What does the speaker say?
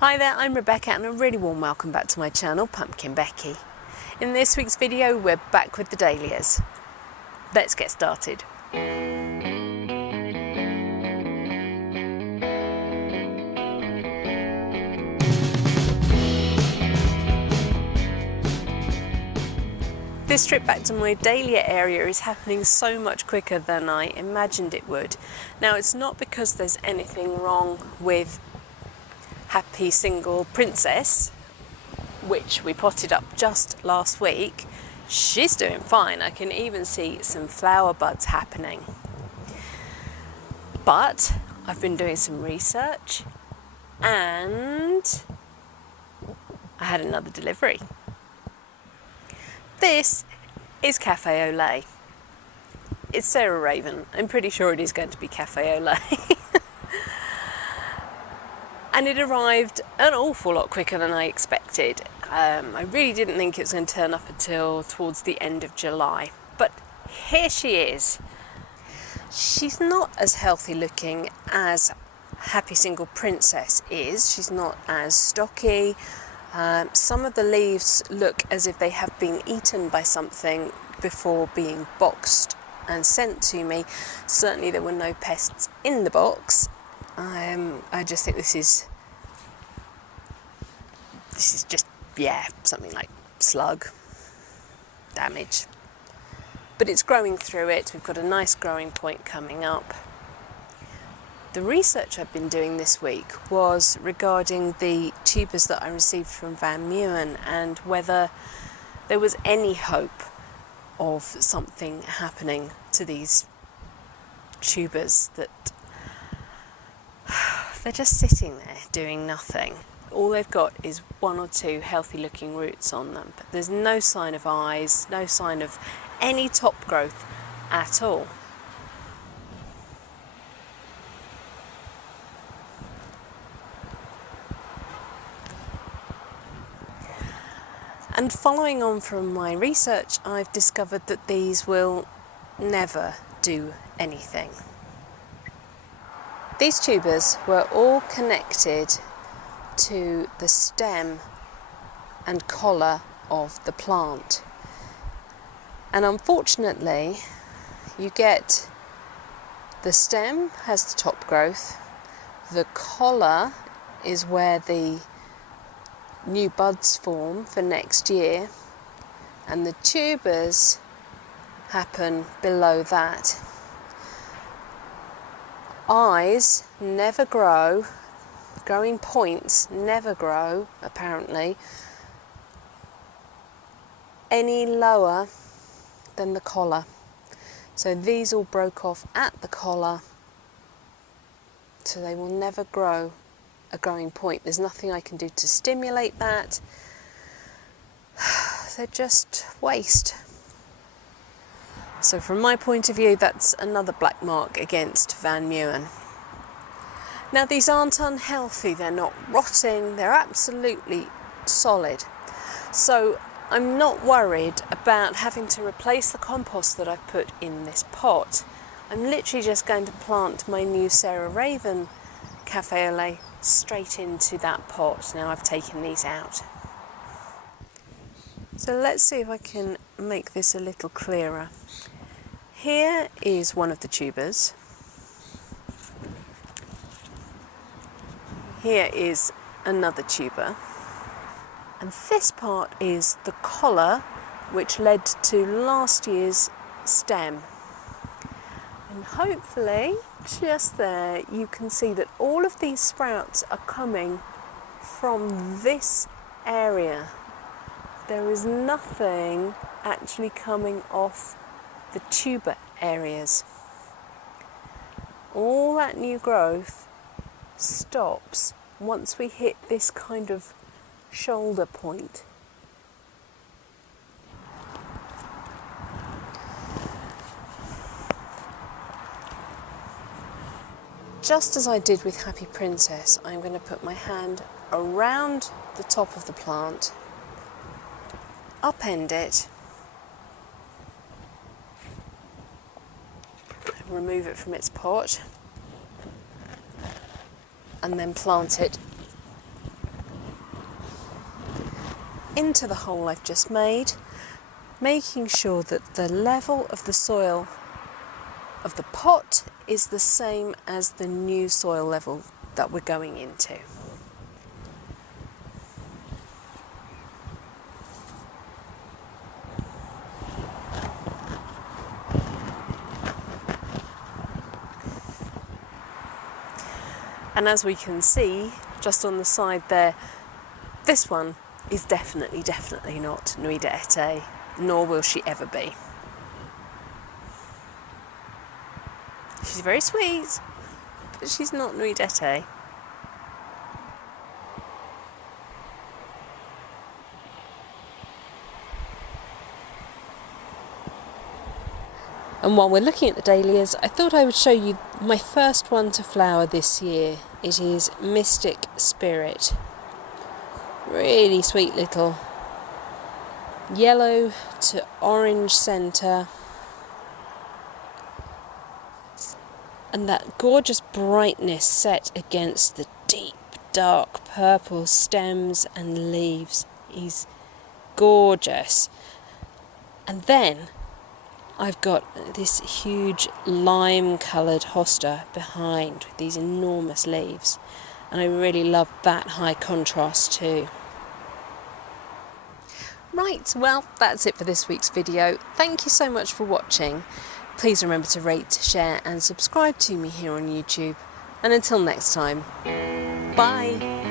Hi there, I'm Rebecca and a really warm welcome back to my channel, PumpkinBecki. In this week's video, we're back with the Dahlias. Let's get started. This trip back to my Dahlia area is happening so much quicker than I imagined it would. Now, it's not because there's anything wrong with Happy Single Princess, which we potted up just last week. She's doing fine. I can even see some flower buds happening. But I've been doing some research and I had another delivery. This is Cafe au Lait. It's Sarah Raven. I'm pretty sure it is going to be Cafe au Lait. And it arrived an awful lot quicker than I expected. I really didn't think it was going to turn up until towards the end of July. But here she is. She's not as healthy looking as Happy Single Princess is. She's not as stocky. Some of the leaves look as if they have been eaten by something before being boxed and sent to me. Certainly there were no pests in the box. I just think this is just, something like slug damage. But it's growing through it. We've got a nice growing point coming up. The research I've been doing this week was regarding the tubers that I received from Meuwen and whether there was any hope of something happening to these tubers, that they're just sitting there doing nothing. All they've got is one or two healthy looking roots on them, but there's no sign of eyes, no sign of any top growth at all. And following on from my research, I've discovered that these will never do anything. These tubers were all connected to the stem and collar of the plant. And unfortunately, you get the stem has the top growth, the collar is where the new buds form for next year, and the tubers happen below that. Eyes never grow, growing points never grow, apparently, any lower than the collar. So these all broke off at the collar, so they will never grow a growing point. There's nothing I can do to stimulate that. They're just waste. So from my point of view, that's another black mark against Meuwen. Now, these aren't unhealthy, they're not rotting, they're absolutely solid. So I'm not worried about having to replace the compost that I've put in this pot. I'm literally just going to plant my new Sarah Raven Cafe au Lait straight into that pot. Now I've taken these out. So let's see if I can make this a little clearer. Here is one of the tubers. Here is another tuber. And this part is the collar, which led to last year's stem. And hopefully, just there, you can see that all of these sprouts are coming from this area. There is nothing actually coming off the tuber areas. All that new growth stops once we hit this kind of shoulder point. Just as I did with Happy Princess, I'm going to put my hand around the top of the plant, upend it, remove it from its pot, and then plant it into the hole I've just made, making sure that the level of the soil of the pot is the same as the new soil level that we're going into. And as we can see, just on the side there, this one is definitely not Nuit d'Ete, nor will she ever be. She's very sweet, but she's not Nuit d'Ete. And while we're looking at the dahlias, I thought I would show you my first one to flower this year. It is Mystic Spirit. Really sweet little yellow to orange centre. And that gorgeous brightness set against the deep, dark purple stems and leaves is gorgeous. And then I've got this huge lime-coloured hosta behind with these enormous leaves, and I really love that high contrast too. Right, well, that's it for this week's video. Thank you so much for watching. Please remember to rate, share and subscribe to me here on YouTube. And until next time, bye!